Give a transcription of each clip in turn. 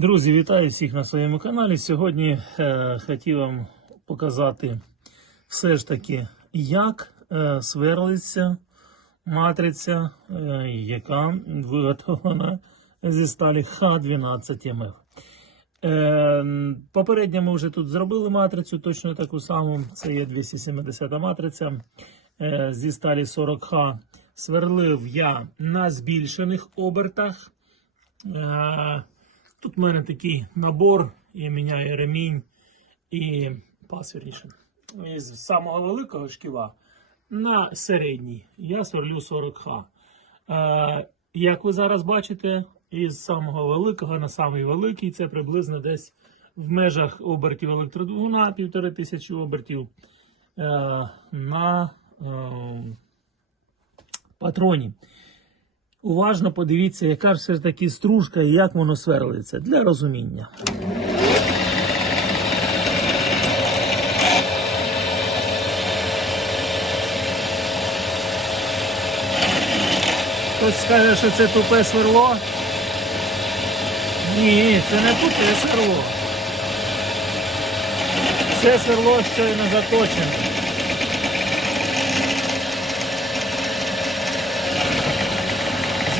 Друзі, вітаю всіх на своєму каналі. Сьогодні е, хотів вам показати все ж таки, як е, сверлиться матриця, е, яка виготовлена зі сталі Х12МФ. Е, попередньо ми вже тут зробили матрицю, точно таку саму. Це є 270 матриця е, зі сталі 40Х. Сверлив я на збільшених обертах. Е, Тут в мене такий набор, і міняю ремінь і пас вірніше. Із самого великого шківа на середній я сверлю 40Х. Е, як ви зараз бачите, із самого великого на самий великий це приблизно десь в межах обертів електродвигуна, півтори тисячі обертів е, на е, патроні. Уважно подивіться, яка ж все ж таки стружка і як воно сверлиться для розуміння. Хтось скаже, що це тупе сверло. Ні, це не тупе сверло. Це сверло щойно заточене.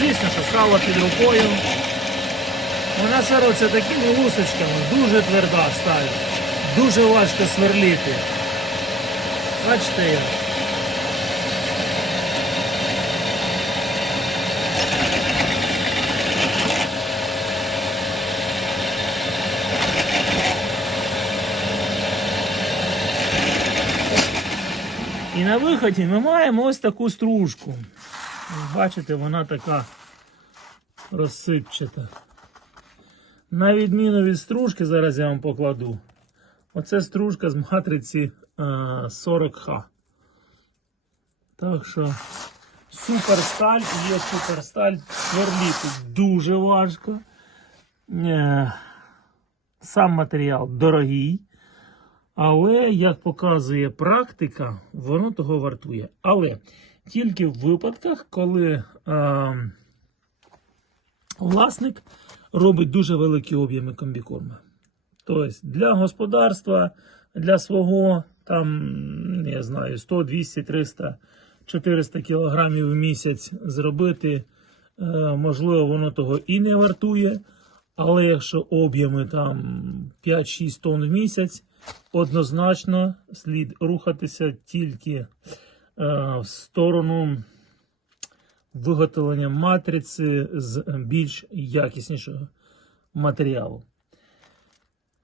Звісно, що сало під рукою. Вона сверлиться такими лусочками, дуже тверда сталь. Дуже важко сверліти. Бачите як? І на виході ми маємо ось таку стружку. Бачите, вона така розсипчата. На відміну від стружки, зараз я вам покладу. Оце стружка з матриці 40Х. Так що суперсталь є суперсталь. Сверліти дуже важко. Е, Сам матеріал дорогий. Але, як показує практика, воно того вартує. Але тільки в випадках, коли е, власник робить дуже великі об'єми комбікорму. Тобто для господарства, для свого, там, я знаю, 100, 200, 300, 400 кілограмів в місяць зробити, е, можливо, воно того і не вартує. Але якщо об'єми там 5-6 тонн в місяць, однозначно слід рухатися тільки в сторону виготовлення матриці з більш якіснішого матеріалу.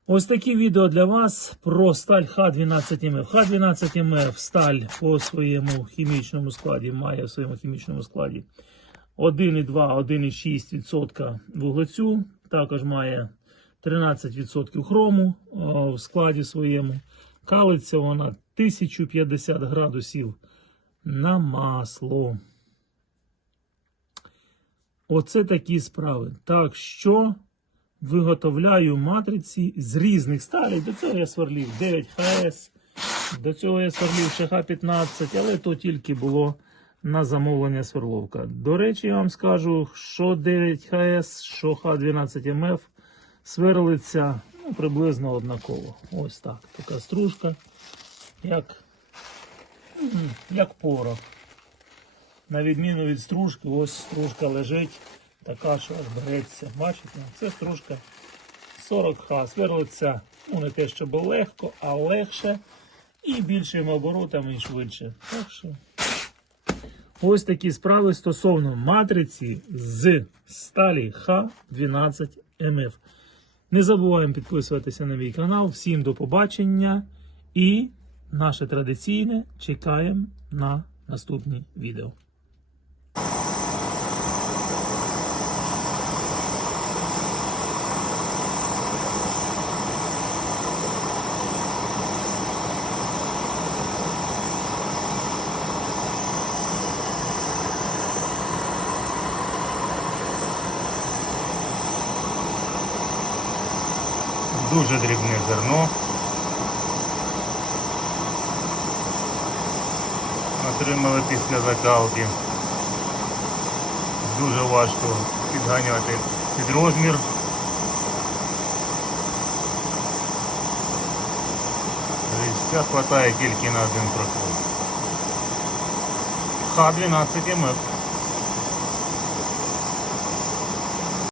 Ось такі відео для вас про сталь Х12МФ. Х12МФ сталь по своєму хімічному складі має в своєму хімічному складі 1,2-1,6% вуглецю. Також має 13% хрому в складі своєму. Калиться вона 1050 градусів на масло. Оце такі справи. Так що виготовляю матриці з різних сталей. До цього я сверлів 9 ХС, до цього я сверлів ще Х15, але то тільки було на замовлення сверловка. До речі, я вам скажу, що 9 ХС, що Х12МФ сверлиться ну, приблизно однаково. Ось так. Така стружка, як, як порох. На відміну від стружки, ось стружка лежить, така, що аж береться. Бачите, це стружка 40Х. Сверлиться, ну не те, щоб легко, а легше і більшими оборотами і швидше. Так що ось такі справи стосовно матриці з сталі Х12МФ. Не забуваємо підписуватися на мій канал. Всім до побачення і наше традиційне чекаємо на наступні відео. Дуже дрібне зерно. отримали після закалки. Дуже важко підганяти під розмір. Різця хватає тільки на один прокол. Х-12 МФ.